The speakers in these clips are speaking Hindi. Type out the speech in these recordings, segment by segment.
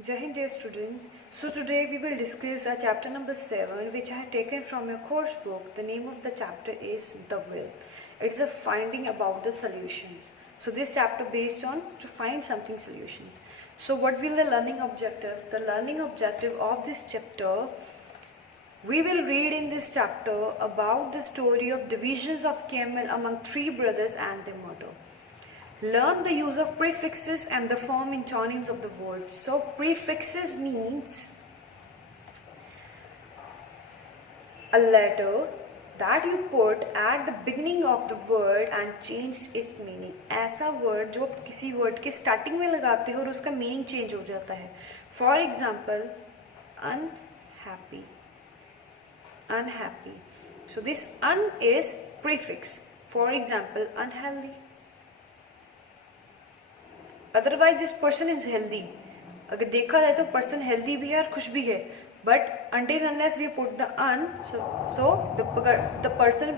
Jai Hind, dear students. So today we will discuss chapter number 7, which I have taken from your course book. The name of the chapter is The Will. It's a finding about the solutions. So this chapter based on to find something solutions. So what will the learning objective? The learning objective of this chapter, we will read in this chapter about the story of divisions of camel among three brothers and their mother. Learn the use of prefixes and the form antonyms of the word. So prefixes means a letter that you put at the beginning of the word and changed its meaning. ऐसा word जो किसी word के starting में लगाते हो और उसका meaning change हो जाता है. For example, unhappy. Unhappy. So this un is prefix. For example, unhealthy. Otherwise this person is healthy. अगर देखा जाए तो पर्सन हेल्दी भी है और खुश भी है, but until unless we put the un, so the person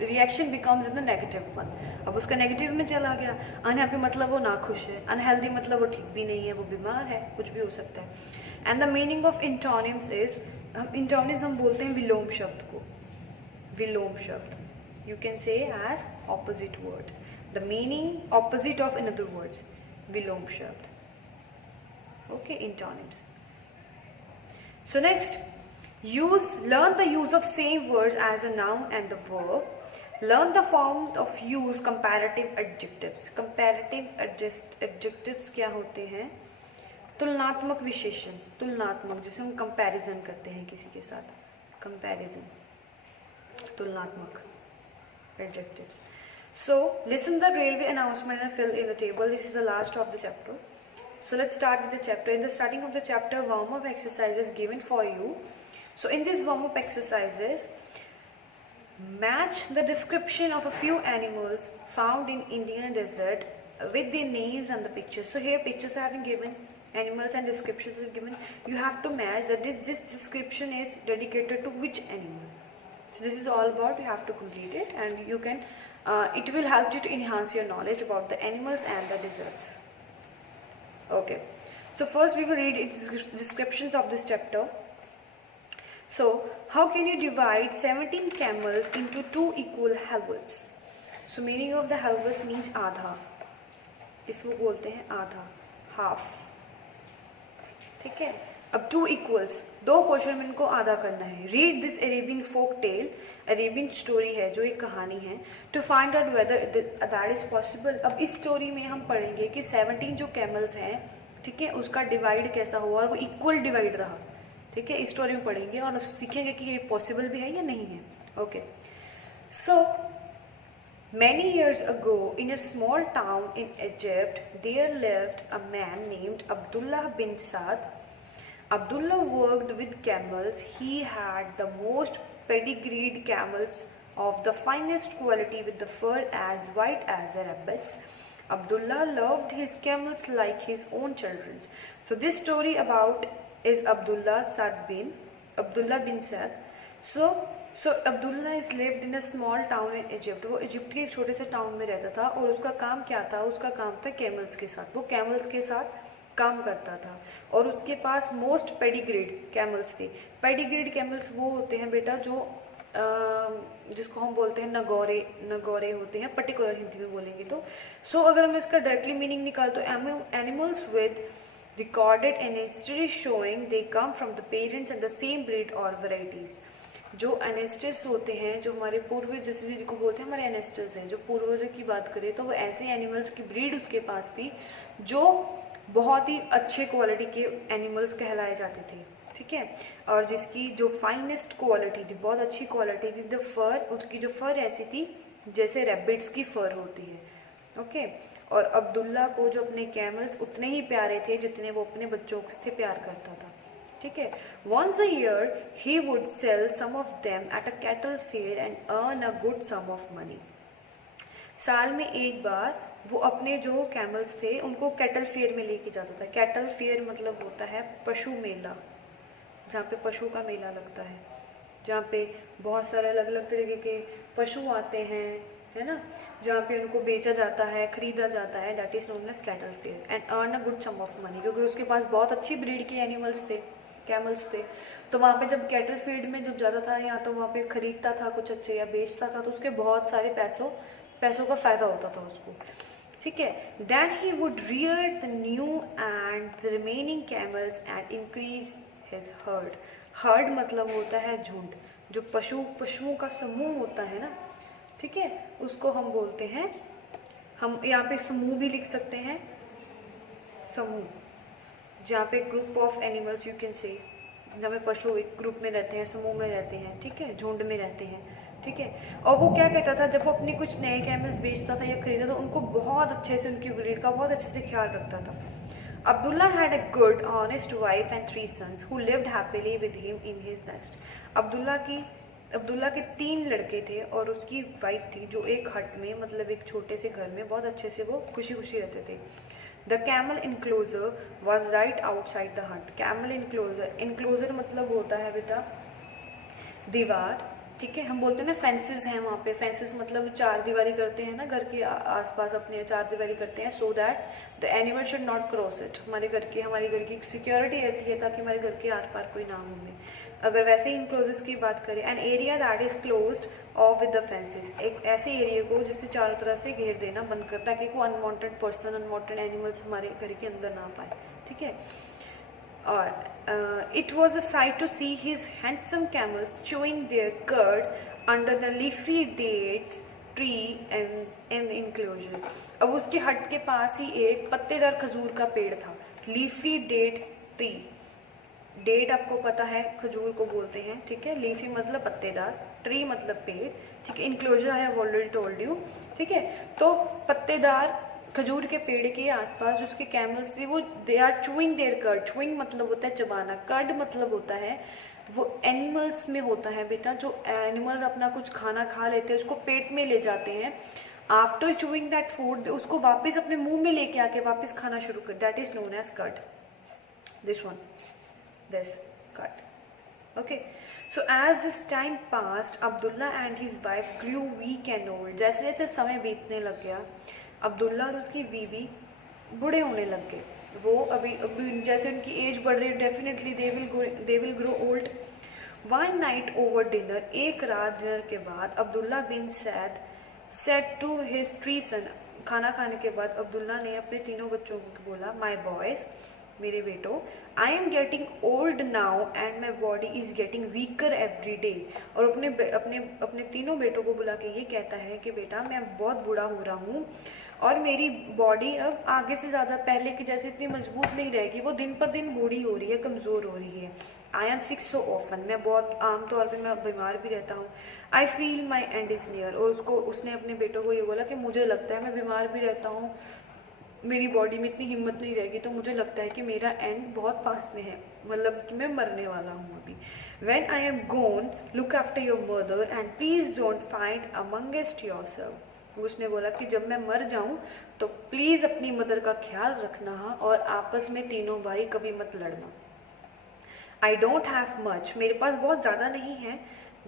reaction becomes in the negative one. अब उसका नेगेटिव में चला गया. अनहैप्पी मतलब वो ना खुश है, अनहेल्दी मतलब वो ठीक भी नहीं है, वो बीमार है, कुछ भी हो सकता है. And the meaning of antonyms is, हम इंटोनिम्स हम बोलते हैं विलोम शब्द को. विलोम शब्द you can say as opposite word. The meaning opposite of another words. Vilom shabd. Okay, antonyms. So next, learn the use of same words as a noun and the verb. Learn the form of use comparative adjectives. Comparative adjectives क्या होते हैं? तुलनात्मक विशेषण. तुलनात्मक, जिसे हम कंपैरिजन करते हैं किसी के साथ. कंपैरिजन, तुलनात्मक adjectives. So listen the railway announcement and fill in the table. This is the last of the chapter. So let's start with the chapter. In the starting of the chapter, warm-up exercises given for you. So in these warm-up exercises, match the description of a few animals found in Indian desert with their names and the pictures. So here pictures have been given, animals and descriptions are given. You have to match that this description is dedicated to which animal. So this is all about, you have to complete it, and you can it will help you to enhance your knowledge about the animals and the deserts. Okay, so first we will read its descriptions of this chapter. So how can you divide 17 camels into 2 equal halvas? So meaning of the halvas means आधा. इसको बोलते हैं आधा, half. ठीक है. अब 2 इक्वल्स, 2 पोर्शन में इनको आधा करना है. Read this Arabian folk tale. Arabian story है, जो एक कहानी है. To find out whether that is possible. अब इस स्टोरी में हम पढ़ेंगे कि 17 जो कैमल्स हैं, ठीक है, उसका डिवाइड कैसा हुआ और वो इक्वल डिवाइड रहा. ठीक है, इस स्टोरी में पढ़ेंगे और सीखेंगे कि ये पॉसिबल भी है या नहीं है. Okay, so many years ago in a small town in Egypt there lived a man named Abdullah bin Saad. Abdullah worked with camels. He had the most pedigreed camels of the finest quality with the fur as white as a rabbit's. Abdullah loved his camels like his own children. So this story about is Abdullah bin Saad. So Abdullah is lived in a small town in Egypt. वो इजिप्ट के एक छोटे से टाउन में रहता था और उसका काम क्या था? उसका काम था कैमल्स के साथ. वो कैमल्स के साथ काम करता था और उसके पास मोस्ट पेडिग्रेड कैमल्स थे. पेडिग्रेड कैमल्स वो होते हैं बेटा जो जिसको हम बोलते हैं नगौरे होते हैं, पर्टिकुलर हिंदी में बोलेंगे तो. सो अगर हम इसका डायरेक्टली मीनिंग निकाल तो animals with recorded ancestry showing they come from the parents and the same breed और वेराइटीज. जो एनेस्टस होते हैं, जो हमारे पूर्वज, जैसे जिनको बोलते हैं हमारे एनेस्टस हैं, जो पूर्वजों की बात करें तो वो ऐसे एनिमल्स की ब्रीड उसके पास थी जो बहुत ही अच्छे क्वालिटी के एनिमल्स कहलाए जाते थे. ठीक है, और जिसकी जो फाइनेस्ट क्वालिटी थी, बहुत अच्छी क्वालिटी थी. द फर, उसकी जो फर ऐसी थी जैसे रैबिट्स की फर होती है. ओके, और अब्दुल्ला को जो अपने कैमल्स उतने ही प्यारे थे जितने वो अपने बच्चों से प्यार करता था. ठीक है. Once a year he would sell some of them at a cattle fair and earn a good sum of money. साल में एक बार वो अपने जो कैमल्स थे उनको कैटल फेयर में लेके जाता था. कैटल फेयर मतलब होता है पशु मेला, जहाँ पे पशु का मेला लगता है, जहाँ पे बहुत सारे अलग अलग तरीके के पशु आते हैं है ना, जहाँ पे उनको बेचा जाता है, खरीदा जाता है, that is known as cattle field and earn a good sum of money, क्योंकि उसके पास बहुत अच्छी ब्रीड के एनिमल्स थे, कैमल्स थे। तो वहाँ पे जब कैटल फील्ड में जब जाता था या तो वहाँ पे खरीदता था कुछ अच्छे या बेचता था, तो उसके बहुत सारे पैसों का फायदा होता था उसको, ठीक है। Then he would rear the new and the remaining camels and increase his herd. Herd मतलब होता है झुंड, जो पशुओं का समूह होता है ना, ठीक है, उसको हम बोलते हैं, हम यहाँ पे समूह भी लिख सकते हैं, समूह, जहाँ पे group of animals you can say, जहाँ पे पशु एक ग्रुप में रहते हैं, समूह में रहते हैं, ठीक है, झुंड में रहते हैं, ठीक है। और वो क्या कहता था, जब वो अपने कुछ नए कैमल्स बेचता था या खरीदा तो उनको बहुत अच्छे से, उनकी ब्रीड का बहुत अच्छे से ख्याल रखता था। Abdullah had a good, honest wife and 3 sons who lived happily with him in his nest. Abdullah के 3 लड़के थे और उसकी वाइफ थी, जो एक हट में, मतलब एक छोटे से घर में बहुत अच्छे से वो खुशी खुशी रहते थे। The camel enclosure was right outside the हट। कैमल इनक्लोजर मतलब होता है बेटा दीवार, ठीक है। हम बोलते हैं ना फेंसेस हैं वहाँ पे, फेंसेस मतलब 4 दीवारी करते हैं ना, घर के आसपास अपने 4 दीवारी करते हैं, so that the animal should not cross it. हमारे घर की सिक्योरिटी रहती है ताकि हमारे घर के आर पार कोई ना घूमे। अगर वैसे ही इनक्लोजेस की बात करें, an area that is closed of with the fences, एक ऐसे एरिया को जिसे चारों तरफ से घेर देना बंद करता है, ताकि कोई अनवांटेड पर्सन, अनवांटेड एनिमल्स हमारे घर के अंदर ना पाए, ठीक है। और it was a sight to see his handsome camels chewing their curd under the leafy dates tree and enclosure. अब उसके हट के पास ही एक पत्तेदार खजूर का पेड़ था, लीफी डेट ट्री। डेट आपको पता है खजूर को बोलते हैं, ठीक है। लीफी मतलब पत्तेदार, ट्री मतलब पेड़, ठीक है। Enclosure I have already told you, ठीक है। तो पत्तेदार खजूर के पेड़ के आसपास जो उसके कैमल्स थे वो they are chewing their curd. Chewing मतलब होता है चबाना, कर्ड मतलब होता है वो एनिमल्स में होता है बेटा, जो एनिमल्स अपना कुछ खाना खा लेते हैं उसको पेट में ले जाते हैं, आफ्टर चूइंग दैट फूड उसको वापस अपने मुंह में लेके आके वापस खाना शुरू कर, that is known as curd. This one, this curd, okay. So as this time passed, Abdullah and his wife grew weak and old. जैसे जैसे समय बीतने लग गया, अब्दुल्ला और उसकी बीवी बूढ़े होने लग गए। वो अभी जैसे उनकी एज बढ़ रही है, definitely they will grow old. One night over dinner, एक रात डिनर के बाद, Abdullah bin Syed said to his 3 सन, खाना खाने के बाद अब्दुल्ला ने अपने 3 बच्चों को बोला, माई बॉयज, मेरे बेटो, I am getting old now and my body is getting weaker every day. और अपने 3 बेटों को बुला के ये कहता है कि बेटा मैं बहुत बूढ़ा हो रहा हूँ और मेरी बॉडी अब आगे से ज़्यादा पहले की जैसे इतनी मजबूत नहीं रहेगी, वो दिन पर दिन बूढ़ी हो रही है, कमज़ोर हो रही है। I am sick so often, मैं बहुत आमतौर पर मैं बीमार भी रहता हूँ। I feel my and is near, और उसने अपने बेटों को ये बोला कि मुझे लगता है मैं बीमार भी रहता हूँ, मेरी बॉडी में इतनी हिम्मत नहीं रहेगी, तो मुझे लगता है कि मेरा एंड बहुत पास में है, मतलब कि मैं मरने वाला हूँ अभी। When I am gone, look after your mother and please don't fight amongst yourself. उसने बोला कि जब मैं मर जाऊँ तो प्लीज़ अपनी मदर का ख्याल रखना और आपस में 3 भाई कभी मत लड़ना। I don't have much, मेरे पास बहुत ज़्यादा नहीं है,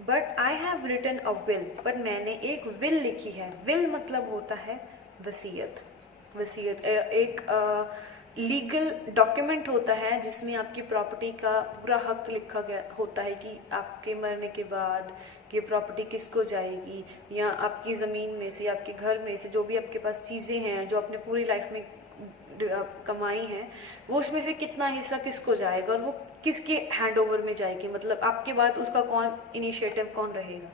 but I have written a will, पर मैंने एक will लिखी है। will मतलब होता है वसीयत। वसीयत एक लीगल डॉक्यूमेंट होता है जिसमें आपकी प्रॉपर्टी का पूरा हक लिखा गया होता है कि आपके मरने के बाद ये प्रॉपर्टी किसको जाएगी, या आपकी ज़मीन में से, आपके घर में से जो भी आपके पास चीज़ें हैं जो आपने पूरी लाइफ में कमाई हैं, वो उसमें से कितना हिस्सा किसको जाएगा और वो किसके हैंड ओवर में जाएगी, मतलब आपके बाद उसका कौन इनिशिएटिव कौन रहेगा।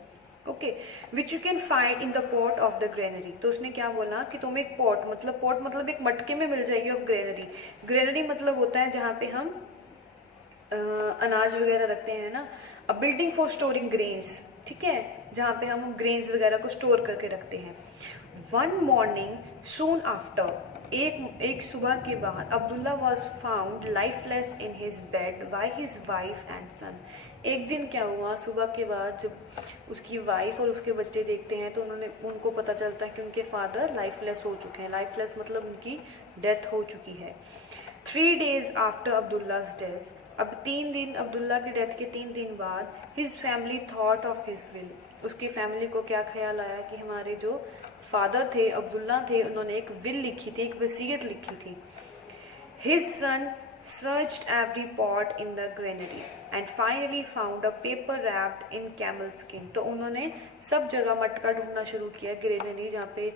Okay, which you can find in the pot of the granary. तो उसने क्या बोला कि तुम एक पॉट मतलब एक मटके में मिल जाएगी ऑफ ग्रेनरी। ग्रेनरी मतलब होता है जहाँ पे हम अनाज वगैरह रखते हैं ना, अ बिल्डिंग फॉर स्टोरिंग ग्रेन्स, ठीक है, जहाँ पे हम ग्रेन्स वगैरह को स्टोर करके रखते हैं। वन मॉर्निंग सून आफ्टर, एक सुबह के बाद, Abdullah was found lifeless in his bed by his wife and son. एक दिन क्या हुआ, सुबह के बाद जब उसकी वाइफ और उसके बच्चे देखते हैं तो उनको पता चलता है कि उनके फादर लाइफलेस हो चुके हैं। लाइफलेस मतलब उनकी डेथ हो चुकी है। 3 days आफ्टर अब्दुल्लाज डेथ, अब 3 दिन, अब्दुल्ला की डेथ के 3 दिन बाद, his family thought of his will, उसकी फैमिली को क्या ख्याल आया कि हमारे जो फादर थे, अब्दुल्ला थे, उन्होंने एक विल लिखी थी, एक वसीयत लिखी थी. His son searched every pot in the granary and finally found a paper wrapped in camel skin. तो उन्होंने सब जगह मटका ढूंढना शुरू किया, ग्रेनरी जहाँ पे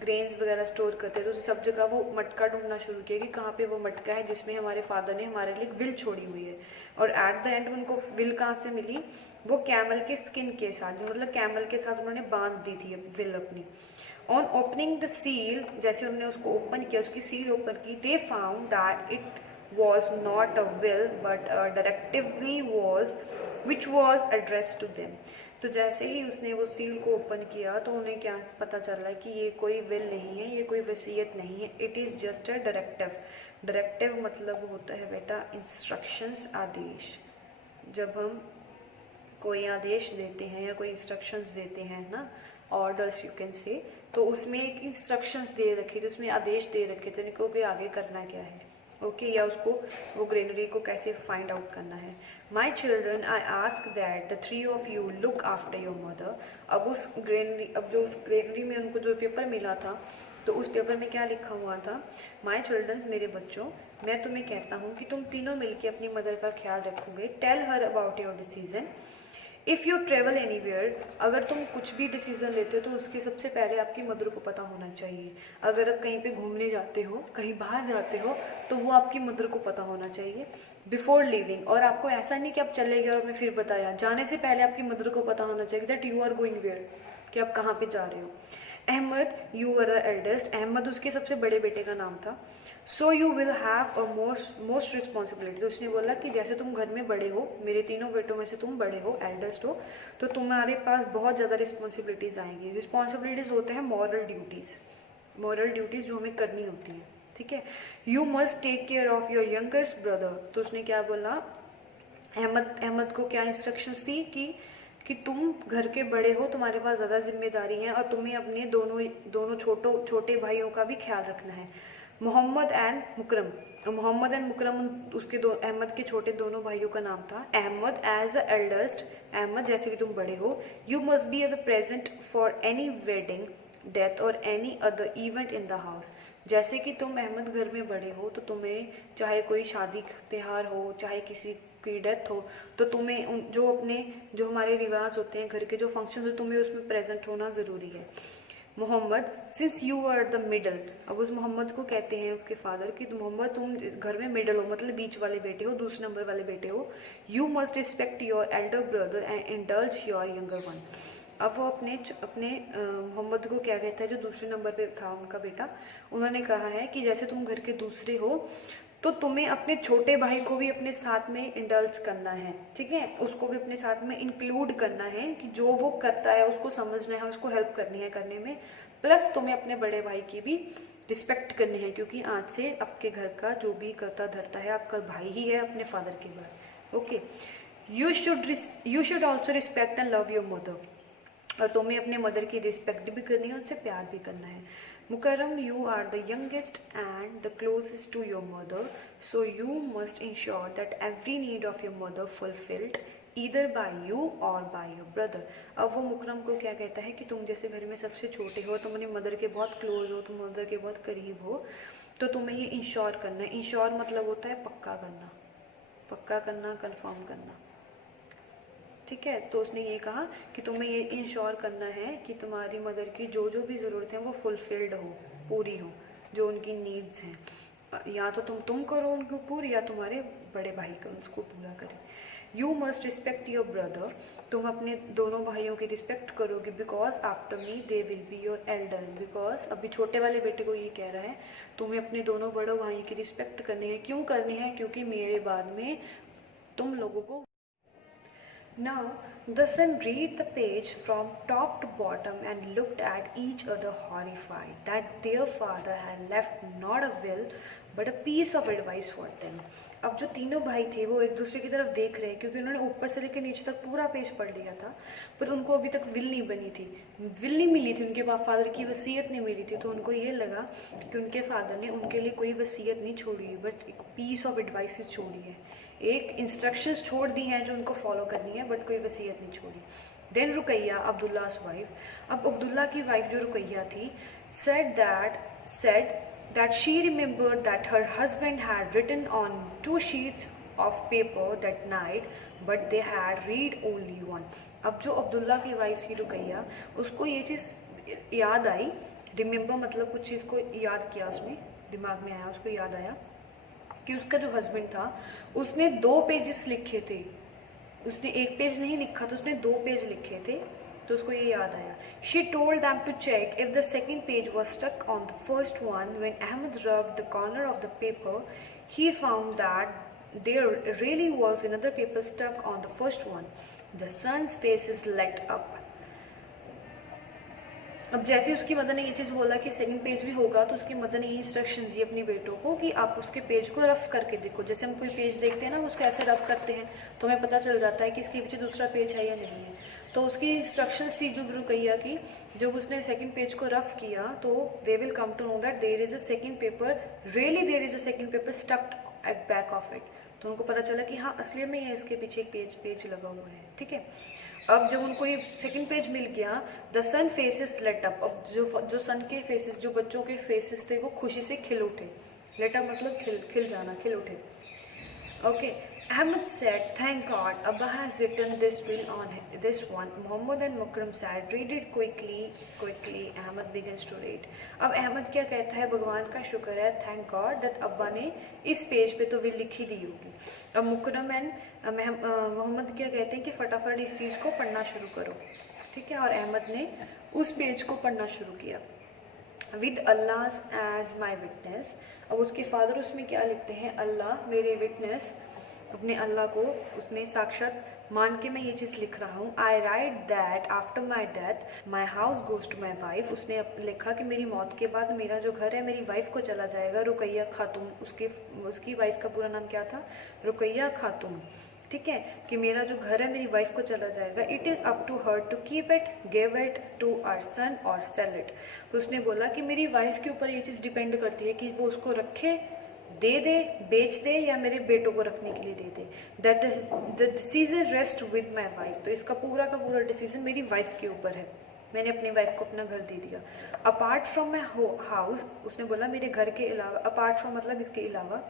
ग्रेन्स वगैरह स्टोर करते हैं, तो सब जगह वो मटका ढूंढना शुरू किया कि कहाँ पे वो मटका है जिसमें हमारे फादर ने हमारे लिए विल छोड़ी हुई है. और एट द एंड उनको विल कहाँ से मिली? वो कैमल के स्किन के साथ, मतलब कैमल के साथ उन्होंने बांध दी थी विल अपनी. ऑन ओपनिंग द सील, जैसे उन्होंने उसको ओपन किया, उसकी सील ओपन की, they found that it was not a will but a directively was which was addressed to them. तो जैसे ही उसने वो सील को ओपन किया तो उन्हें क्या पता चल रहा है कि ये कोई विल नहीं है, ये कोई वसीयत नहीं है, it is just a directive. Directive मतलब होता है बेटा इंस्ट्रक्शंस, आदेश. जब हम कोई आदेश देते हैं या कोई इंस्ट्रक्शंस देते हैं ना, ऑर्डर्स यू कैन से, तो उसमें एक इंस्ट्रक्शंस दे रखे थे, उसमें आदेश दे रखे थे उनको कि आगे करना क्या है, ओके, या उसको वो ग्रेनरी को कैसे फाइंड आउट करना है. My children, I ask that the 3 of you look after your mother. अब उस ग्रेनरी, अब जो उस ग्रेनरी में उनको जो पेपर मिला था, तो उस पेपर में क्या लिखा हुआ था? माई चिल्ड्रन, मेरे बच्चों, मैं तुम्हें कहता हूँ कि तुम तीनों मिलकर अपनी मदर का ख्याल रखोगे. Tell her about your decision. If you travel anywhere, अगर तुम कुछ भी डिसीजन लेते हो तो उसके सबसे पहले आपकी मदर को पता होना चाहिए. अगर आप कहीं पे घूमने जाते हो, कहीं बाहर जाते हो, तो वो आपकी मदर को पता होना चाहिए. बिफोर लिविंग, और आपको ऐसा नहीं कि आप चले गए और मैं फिर बताया, जाने से पहले आपकी मदर को पता होना चाहिए that you are going where, कि आप कहाँ पे जा रहे हो. Ahmad, you are the eldest, Ahmad उसके सबसे बड़े बेटे का नाम था. So you will have a most responsibility. तो उसने बोला कि जैसे तुम घर में बड़े हो, मेरे तीनों बेटों में से तुम बड़े हो, एल्डेस्ट हो, तो तुम्हारे पास बहुत ज़्यादा रिस्पॉन्सिबिलिटीज़ आएंगी. रिस्पॉन्सिबिलिटीज़ होते हैं मॉरल ड्यूटीज़, मॉरल ड्यूटीज़ जो हमें करनी होती हैं, ठीक है. You must take care of your youngest brother. तो उसने क्या बोला? अहमद को क्या इंस्ट्रक्शंस थी कि तुम घर के बड़े हो, तुम्हारे पास ज़्यादा जिम्मेदारी है और तुम्हें अपने दोनों छोटे भाइयों का भी ख्याल रखना है. मोहम्मद एंड मुकरम, उसके अहमद के छोटे दोनों भाइयों का नाम था. Ahmed as the eldest, Ahmed जैसे कि तुम बड़े हो, you must be at the present for any wedding, death और any other event in the house. जैसे कि तुम अहमद घर में बड़े हो, तो तुम्हें चाहे कोई शादी त्योहार हो, चाहे किसी की डेथ हो, तो तुम्हें जो हमारे रिवाज होते हैं, घर के जो फंक्शन हो, तुम्हें उसमें प्रेजेंट होना ज़रूरी है. Mohammad, since you are the middle, अब उस मोहम्मद को कहते हैं उसके फादर कि मोहम्मद तुम घर में मिडल हो, मतलब बीच वाले बेटे हो, दूसरे नंबर वाले बेटे हो. You must respect your Elder brother and indulge your younger one. अब वो अपने मोहम्मद को क्या कहता है, जो दूसरे नंबर पे था उनका बेटा, उन्होंने कहा है कि जैसे तुम घर के दूसरे हो, तो तुम्हें अपने छोटे भाई को भी अपने साथ में इंडल्ज करना है, ठीक है, उसको भी अपने साथ में इंक्लूड करना है कि जो वो करता है उसको समझना है, उसको हेल्प करनी है करने में. प्लस तुम्हें अपने बड़े भाई की भी रिस्पेक्ट करनी है, क्योंकि आज से आपके घर का जो भी करता धरता है आपका भाई ही है अपने फादर के बाद. Okay. You should also respect and love your mother. और तुम्हें अपने मदर की रिस्पेक्ट भी करनी है, उनसे प्यार भी करना है. Mukarram, you are the youngest and the closest to your mother, so you must ensure that every need of your mother fulfilled either by you और बाय योर ब्रदर. अब वो मुकरम को क्या कहता है कि तुम जैसे घर में सबसे छोटे हो, तुम अपनी मदर के बहुत क्लोज हो, तुम मदर के बहुत करीब हो, तो तुम्हें ये इंश्योर करना है. इंश्योर मतलब होता है पक्का करना, कंफर्म करना, ठीक है. तो उसने ये कहा कि तुम्हें ये इंश्योर करना है कि तुम्हारी मदर की जो भी ज़रूरत है वो फुलफिल्ड हो, पूरी हो, जो उनकी नीड्स हैं, या तो तुम करो उनको पूरी, या तुम्हारे बड़े भाई करो उसको पूरा करें. You must respect your brother, तुम अपने दोनों भाइयों की रिस्पेक्ट करोगे, because after me they will be your Elder. Because अभी छोटे वाले बेटे को ये कह रहा है तुम्हें अपने दोनों बड़ों भाई की रिस्पेक्ट करनी है. क्यों करनी है? क्योंकि मेरे बाद में तुम लोगों को. Now, the son read the page from top to bottom and looked at each other horrified that their father had left not a will but a piece of advice for them. अब जो तीनों भाई थे वो एक दूसरे की तरफ देख रहे हैं, क्योंकि उन्होंने ऊपर से लेकर नीचे तक पूरा पेज पढ़ लिया था, पर उनको अभी तक विल नहीं बनी थी, विल नहीं मिली थी, उनके फादर की वसीयत नहीं मिली थी। तो उनको ये लगा कि उनके फादर ने उनके लिए कोई वसीयत नहीं छोड़ी है, बट एक पीस ऑफ एडवाइसेस छोड़ी है, एक इंस्ट्रक्शंस छोड़ दी हैं जो उनको फॉलो करनी है, बट कोई वसीयत नहीं छोड़ी। देन रुकैया, अब्दुल्ला's वाइफ, अब अब्दुल्ला की वाइफ जो रुकैया थी, said that she remembered that her husband had written on 2 sheets of paper that night, but they had read only one। अब जो अब्दुल्ला की वाइफ थी रुकैया, उसको ये चीज़ याद आई, रिमेंबर मतलब कुछ चीज़ को याद किया, उसने दिमाग में आया, उसको याद आया कि उसका जो हस्बैंड था उसने 2 पेजेस लिखे थे, उसने 1 पेज नहीं लिखा था, उसने 2 पेज लिखे थे, तो उसको ये याद आया। She told them to check if the second page was stuck on the first one। When Ahmed rubbed the corner of the paper, he found that there really was another paper stuck on the first one। The son's face is lit up। अब जैसे उसकी मदर ने ये चीज़ बोला कि सेकंड पेज भी होगा, तो उसकी मदर ने ये इंस्ट्रक्शंस दी अपनी बेटों को कि आप उसके पेज को रफ करके देखो। जैसे हम कोई पेज देखते हैं ना, उसको ऐसे रफ करते हैं तो हमें पता चल जाता है कि इसके पीछे दूसरा पेज है या नहीं है। तो उसकी इंस्ट्रक्शंस थी जो रुकैया की, जब उसने सेकंड पेज को रफ किया तो they will come to know that there is a second paper, really there is a second paper stucked at back of it. तो उनको पता चला कि हाँ असली में ये इसके पीछे एक पेज लगा हुआ है, ठीक है। अब जब उनको ये सेकंड पेज मिल गया, the son faces lit up, अब जो सन के फेसेस, जो बच्चों के फेसेस थे वो खुशी से खिल उठे। लेट अप मतलब खिल जाना, खिल उठे। Okay, Ahmed said, "Thank God, Abba has written this will on this one." Muhammad and Mukram said, "Read it quickly, quickly." Ahmed begins to read। अब अहमद क्या कहता है, भगवान का शुक्र है, थैंक गॉड दैट अब्बा ने इस पेज पे तो विल लिखी दी होगी। अब मुकरम एंड मोहम्मद क्या कहते हैं कि फटाफट इस चीज़ को पढ़ना शुरू करो, ठीक है। और अहमद ने उस पेज को पढ़ना शुरू किया। With Allah as my witness. अब उसके फादर उसमें क्या लिखते हैं, अल्लाह मेरे विटनेस, अपने अल्लाह को उसमें साक्षात मान के मैं ये चीज़ लिख रहा हूँ। I write that after my death my house goes to my wife. उसने लिखा कि मेरी मौत के बाद मेरा जो घर है मेरी वाइफ को चला जाएगा। रुकैया खातून, उसकी वाइफ का पूरा नाम क्या था, रुकैया खातून, ठीक है, कि मेरा जो घर है मेरी वाइफ को चला जाएगा। It is up to her to keep it, give it to our son और सेल इट। तो उसने बोला कि मेरी वाइफ के ऊपर ये चीज़ डिपेंड करती है कि वो उसको रखे, दे दे, बेच दे, या मेरे बेटों को रखने के लिए दे दे। That the decision rest with my wife. तो इसका पूरा का पूरा डिसीजन मेरी वाइफ के ऊपर है, मैंने अपनी वाइफ को अपना घर दे दिया। अपार्ट फ्रॉम माई हाउस, उसने बोला मेरे घर के अलावा, अपार्ट फ्रॉम मतलब इसके अलावा,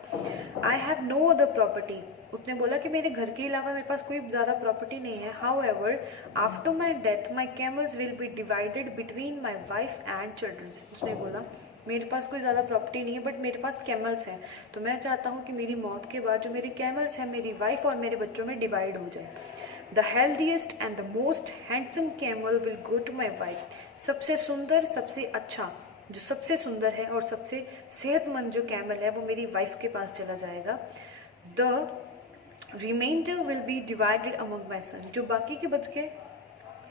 I have no other property. उसने बोला कि मेरे घर के अलावा मेरे पास कोई ज़्यादा प्रॉपर्टी नहीं है। However after my death my camels will be divided between my wife and children. उसने बोला मेरे पास कोई ज़्यादा प्रॉपर्टी नहीं है, बट मेरे पास कैमल्स हैं, तो मैं चाहता हूँ कि मेरी मौत के बाद जो मेरे कैमल्स हैं मेरी वाइफ और मेरे बच्चों में डिवाइड हो जाए। The healthiest and the most handsome camel will go to my wife. सबसे सुंदर, सबसे अच्छा, जो सबसे सुंदर है और सबसे सेहतमंद जो कैमल है वो मेरी वाइफ के पास चला जाएगा। The remainder will be divided among my son. जो बाकी के बच गए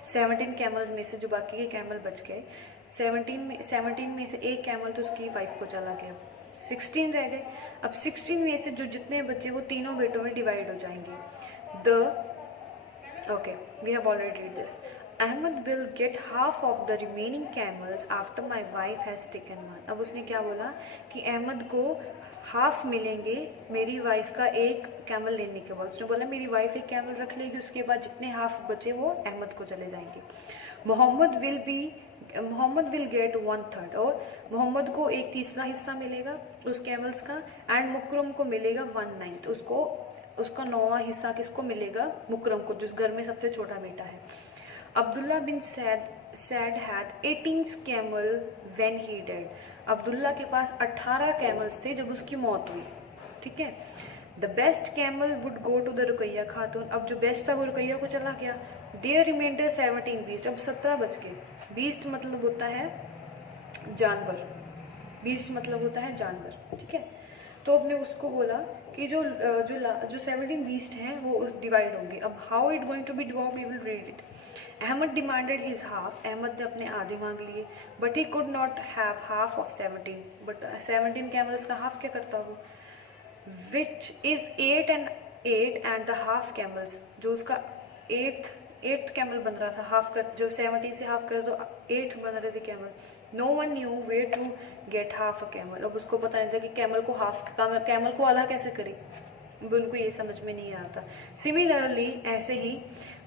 17 कैमल्स में से, जो बाकी के कैमल बच गए 17 में से एक कैमल तो उसकी वाइफ को चला गया, 16 रह गए। अब 16 में से जो जितने बचे वो तीनों बेटों में डिवाइड हो जाएंगे। Okay, we have already read this. Ahmed will get half of the remaining camels after my wife has taken one। अब उसने क्या बोला कि अहमद को हाफ मिलेंगे मेरी वाइफ का एक कैमल लेने के बाद। उसने बोला मेरी वाइफ एक कैमल रख लेगी, उसके बाद जितने हाफ बचे वो अहमद को चले जाएंगे। मोहम्मद विल गेट 1/3, और मोहम्मद को एक तीसरा हिस्सा मिलेगा उस कैमल्स का, एंड मुकरम को मिलेगा 1/9। उसका 9वां हिस्सा किसको मिलेगा, मुकरम को, जिस घर में सबसे छोटा बेटा है। Abdullah bin Saeed had 18 camel when he died. Abdullah के पास 18 कैमल्स थे जब उसकी मौत हुई, ठीक है। The best camel would go to the Rukaiya Khatoon. अब जो बेस्ट था वो रुकैया को चला गया। There remainder 17 beast. अब 17 बच गए। बीस्ट मतलब होता है जानवर, बीस्ट मतलब होता है जानवर, ठीक है। तो आपने उसको बोला कि जो 17 बीस्ट हैं वो डिवाइड होंगे. अब how it going to be divide, we will read it. Ahmad demanded his half, Ahmad ने अपने आधे मांग लिए. But he could not have half of 17, but 17 camels का हाफ क्या करता वो, which is 8 and the half camels, जो उसका 8th कैमल बन रहा था, हाफ कर, जो 17 से हाफ कर तो 8 बन रहे थे camel. No one knew where to get half a camel. अब उसको पता नहीं था कि कैमल को आधा कैसे करे, उनको ये समझ में नहीं आता. सिमिलरली ऐसे ही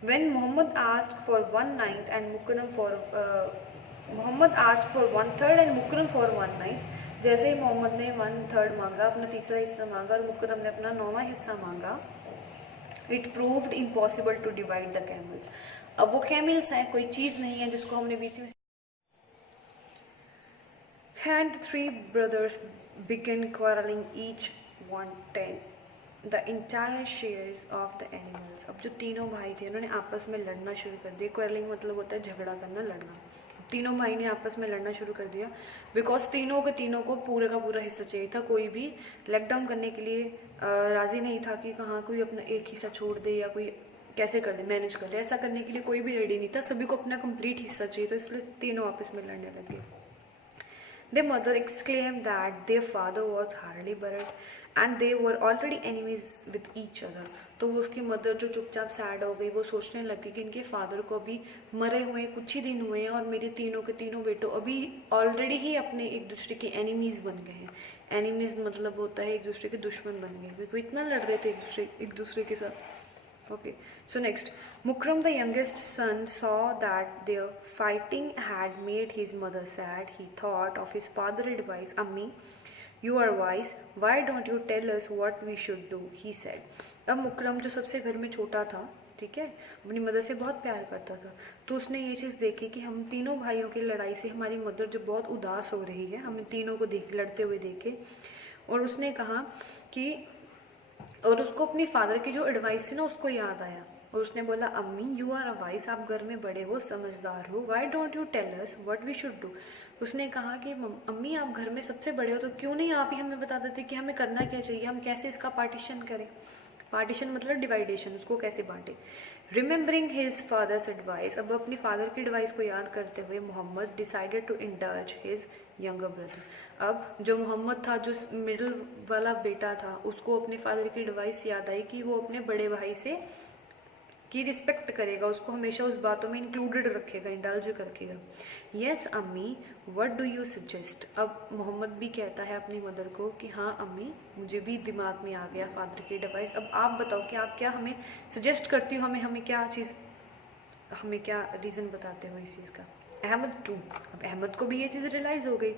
when Mohammed asked for 1/9 and Mukarram for Mohammed asked for 1/3 and Mukarram for 1/9, जैसे ही मोहम्मद ने 1/3 मांगा, अपना तीसरा हिस्सा मांगा, और मुकरम ने अपना 9वां हिस्सा मांगा, it proved impossible to divide the camels. अब वो कैमल्स हैं, कोई चीज़ नहीं है जिसको हमने बीच में. And the 3 brothers began quarreling, each wanted 10 the entire shares of the animals. अब जो तीनों भाई थे उन्होंने आपस में लड़ना शुरू कर दिया. क्वेरलिंग मतलब होता है झगड़ा करना, लड़ना. तीनों भाई ने आपस में लड़ना शुरू कर दिया, बिकॉज तीनों को पूरा का पूरा हिस्सा चाहिए था. कोई भी लेग डाउन करने के लिए राजी नहीं था कि कहाँ कोई अपना एक हिस्सा छोड़ दे या कोई कैसे कर ले, मैनेज कर ले. ऐसा करने के लिए कोई भी रेडी नहीं था, सभी को अपना कंप्लीट हिस्सा चाहिए. तो इसलिए तीनों आपस में लड़ने लगे. Their mother exclaimed that their father was hardly buried and they were already enemies with each other. तो वो उसकी मदर जो चुपचाप सैड हो गई, वो सोचने लगी कि इनके फादर को अभी मरे हुए कुछ ही दिन हुए हैं और मेरे तीनों के तीनों बेटों अभी ऑलरेडी ही अपने एक दूसरे के एनिमीज बन गए हैं. एनिमीज मतलब होता है एक दूसरे के दुश्मन बन गए, वो इतना लड़ रहे थे एक दूसरे के साथ. Okay, so next, Mukram, the youngest son, saw that their fighting had made his mother sad. He thought of his father's advice. Ammi, you are wise. Why don't you tell us what we should do? He said. अब मुकरम जो सबसे घर में छोटा था, ठीक है, अपनी मदर से बहुत प्यार करता था. तो उसने ये चीज़ देखी कि हम तीनों भाइयों की लड़ाई से हमारी मदर जो बहुत उदास हो रही है, हमें तीनों को लड़ते हुए देखे. और उसने कहा कि, और उसको अपनी फादर की जो एडवाइस थी ना उसको याद आया, और उसने बोला, अम्मी यू आर अ वाइस, आप घर में बड़े हो, समझदार हो. Why don't you tell us what we should do. उसने कहा कि अम्मी आप घर में सबसे बड़े हो, तो क्यों नहीं आप ही हमें बता देते कि हमें करना क्या चाहिए, हम कैसे इसका पार्टीशन करें. पार्टीशन मतलब डिवाइडेशन, उसको कैसे बांटे. रिमेंबरिंग हिज फादर्स एडवाइस, अब अपनी फादर की एडवाइस को याद करते हुए Mohammad decided to indulge his younger brother. अब जो मोहम्मद था, जो मिडिल वाला बेटा था, उसको अपने फादर की एडवाइस याद आई कि वो अपने बड़े भाई से की रिस्पेक्ट करेगा, उसको हमेशा उस बातों में इंक्लूडेड रखेगा, इंडल्ज रखेगा. येस अम्मी व्हाट डू यू सजेस्ट. अब मोहम्मद भी कहता है अपनी मदर को कि हाँ अम्मी, मुझे भी दिमाग में आ गया फादर की एडवाइस, अब आप बताओ कि आप क्या हमें सजेस्ट करती हो, हमें क्या रीज़न बताते हो इस चीज़ का. अहमद टू, अब अहमद को भी ये चीज़ रियलाइज़ हो गई.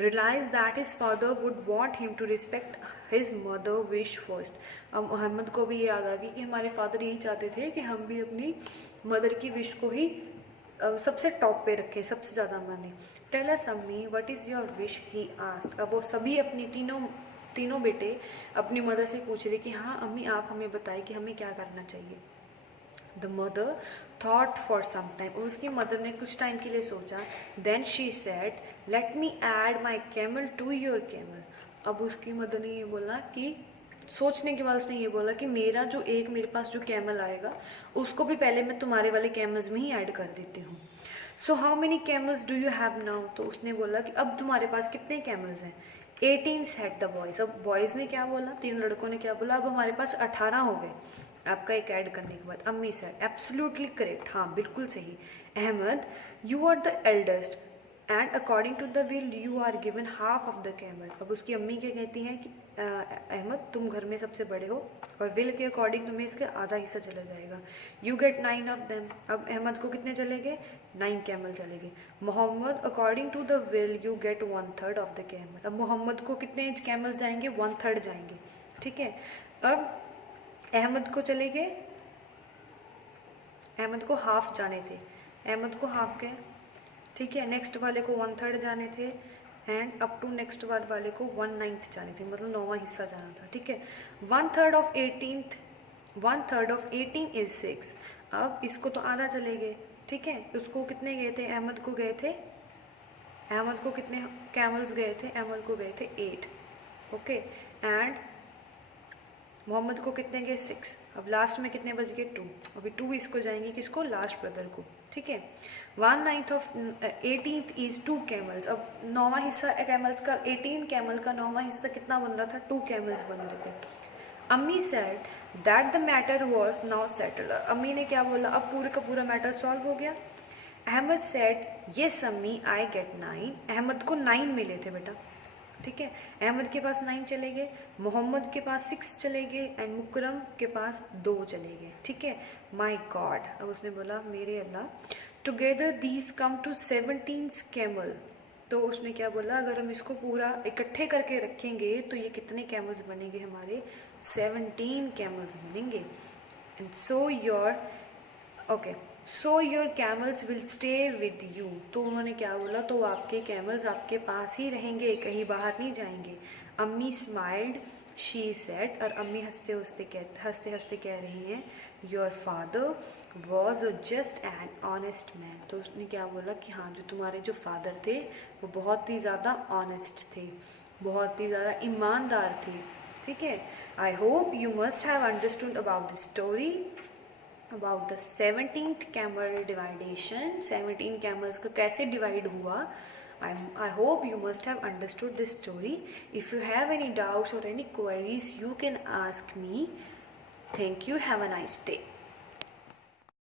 Realize that his father would want him to respect his mother wish first. अब अहमद को भी ये याद आ गई कि हमारे फादर यही चाहते थे कि हम भी अपनी मदर की विश को ही सबसे टॉप पे रखें, सबसे ज़्यादा माने. टेल अस अम्मी what is your wish, he asked. अब वो सभी अपनी तीनों बेटे अपनी मदर से पूछ रहे कि हाँ अम्मी आप हमें बताएं कि हमें क्या करना चाहिए. The mother thought for some time, उसकी मदर ने कुछ टाइम के लिए सोचा. Then she said let me add my camel to your camel. अब उसकी मदर ने ये बोला कि सोचने के बाद उसने ये बोला कि मेरे पास जो कैमल आएगा उसको भी पहले मैं तुम्हारे वाले कैमल्स में ही ऐड कर देती हूँ. So how many camels do you have now. तो उसने बोला कि अब तुम्हारे पास कितने कैमल्स हैं. 18 सेट द बॉयज. अब बॉयज़ ने क्या बोला, 3 लड़कों ने क्या बोला, अब हमारे पास 18 हो गए आपका एक ऐड करने के बाद. अम्मी सेड एब्सोल्युटली करेक्ट, हाँ बिल्कुल सही. Ahmad you are the eldest and according to the will you are given half of the camel. अब उसकी अम्मी क्या कहती हैं कि अहमद तुम घर में सबसे बड़े हो और विल के अकॉर्डिंग तुम्हें इसका आधा हिस्सा चला जाएगा. You get 9 of them. अब अहमद को कितने चलेंगे, 9 कैमल चलेंगे. Mohammad according to the will you get 1/3 of the camel. अब मोहम्मद को कितने कैमल्स जाएंगे, 1/3 जाएंगे, ठीक है. अब अहमद को चले गए, अहमद को हाफ जाने थे, अहमद को हाफ गए, ठीक है. नेक्स्ट वाले को 1/3 जाने थे एंड अप टू नेक्स्ट वाले को 1/9 जाने थे, मतलब 9वां हिस्सा जाना था, ठीक है. 1/3 ऑफ 18 इज 6. अब इसको तो आधा चले गए, ठीक है. उसको कितने गए थे, अहमद को कितने कैमल्स गए थे, अहमद को गए थे 8, ओके, एंड मोहम्मद को कितने गए 6, अब लास्ट में कितने बच गए 2, अभी 2 इसको जाएंगे किसको, लास्ट ब्रदर को, ठीक है। 1/9 ऑफ 18th इज 2 कैमल्स, अब 9वां हिस्सा कैमल्स का, 18 कैमल का 9वां हिस्सा कितना बन रहा था, 2 कैमल्स बन रहे थे। अम्मी said that the matter was now settled, अम्मी ने क्या बोला, अब पूरे का पूरा मैटर सॉल्व हो गया। अहमद सेड येस अम्मी आई गेट 9, अहमद को 9 मिले थे बेटा, ठीक है, अहमद के पास 9 चले गए, मोहम्मद के पास 6 चले गए एंड मुकरम के पास 2 चले गए, ठीक है। माई गॉड, अब उसने बोला मेरे Allah, together these come to 17 camel, तो उसने क्या बोला, अगर हम इसको पूरा इकट्ठे करके रखेंगे तो ये कितने कैमल्स बनेंगे हमारे, 17 कैमल्स बनेंगे। And so your okay, so your camels will stay with you, तो उन्होंने क्या बोला, तो आपके कैमल्स आपके पास ही रहेंगे, कहीं बाहर नहीं जाएंगे। अम्मी स्माइल्ड शी सेड, और अम्मी हंसते हंसते कह रही हैं, your father was just an honest man, तो उसने क्या बोला कि हाँ, जो तुम्हारे जो फादर थे वो बहुत ही ज़्यादा ऑनेस्ट थे, बहुत ही ज़्यादा ईमानदार थे, ठीक है। I hope you must have understood about the story about the 17th camel dividation, 17 camels का कैसे डिवाइड हुआ। I hope you must have understood this story. If you have any doubts or any queries, you can ask me. Thank you. Have a nice day.